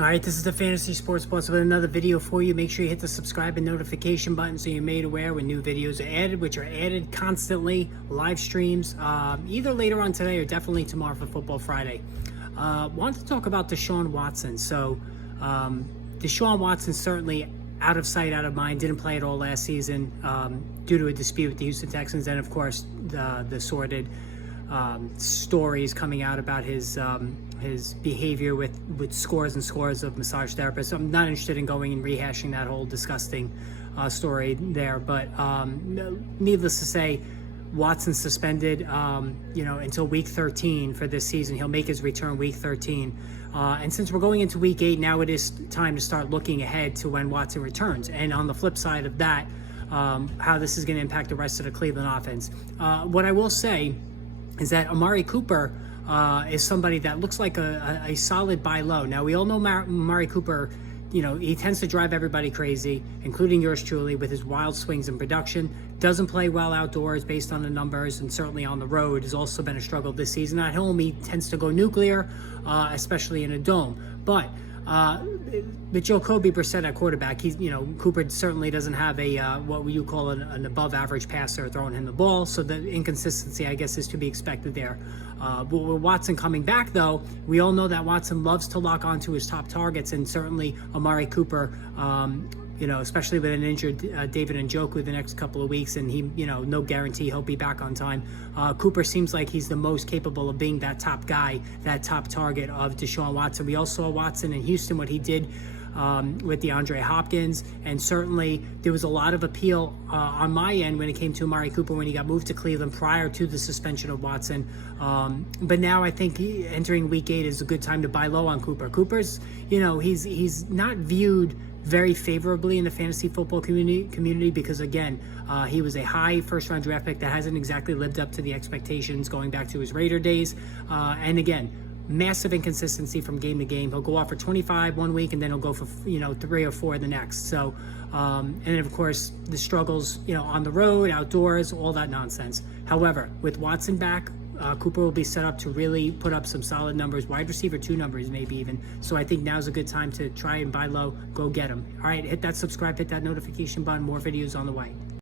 All right, this is the Fantasy Sports Plus with another video for you. Make sure you hit the subscribe and notification button so you're made aware when new videos are added, which are added constantly, live streams, either later on today or definitely tomorrow for Football Friday. Wanted to talk about Deshaun Watson. So Deshaun Watson certainly out of sight, out of mind, didn't play at all last season due to a dispute with the Houston Texans, and of course the sordid stories coming out about his behavior with scores and scores of massage therapists. So I'm not interested in going and rehashing that whole disgusting story there. But needless to say, Watson's suspended, until week 13 for this season. He'll make his return week 13. And since we're going into week 8, now it is time to start looking ahead to when Watson returns. And on the flip side of that, how this is going to impact the rest of the Cleveland offense. What I will say is that Amari Cooper is somebody that looks like a solid buy low. Now, we all know Amari Cooper, he tends to drive everybody crazy, including yours truly, with his wild swings in production. Doesn't play well outdoors based on the numbers, and certainly on the road has also been a struggle this season. At home, he tends to go nuclear, especially in a dome. But with Jacoby Brissett at quarterback, Cooper certainly doesn't have a what you call an above-average passer throwing him the ball, so the inconsistency, I guess, is to be expected there. But with Watson coming back, though, we all know that Watson loves to lock onto his top targets, and certainly Amari Cooper, especially with an injured David Njoku the next couple of weeks, and he, no guarantee he'll be back on time. Cooper seems like he's the most capable of being that top guy, that top target of Deshaun Watson. We all saw Watson in Houston, what he did with DeAndre Hopkins, and certainly there was a lot of appeal on my end when it came to Amari Cooper when he got moved to Cleveland prior to the suspension of Watson. But now I think entering week 8 is a good time to buy low on Cooper. Cooper's, he's not viewed very favorably in the fantasy football community because, again, he was a high first-round draft pick that hasn't exactly lived up to the expectations going back to his Raider days. And again, massive inconsistency from game to game. He'll go off for 25 one week, and then he'll go for 3 or 4 the next. So, and then of course the struggles, on the road, outdoors, all that nonsense. However, with Watson back, Cooper will be set up to really put up some solid numbers, wide receiver 2 numbers maybe even. So I think now's a good time to try and buy low. Go get him. All right, hit that subscribe, hit that notification button. More videos on the way.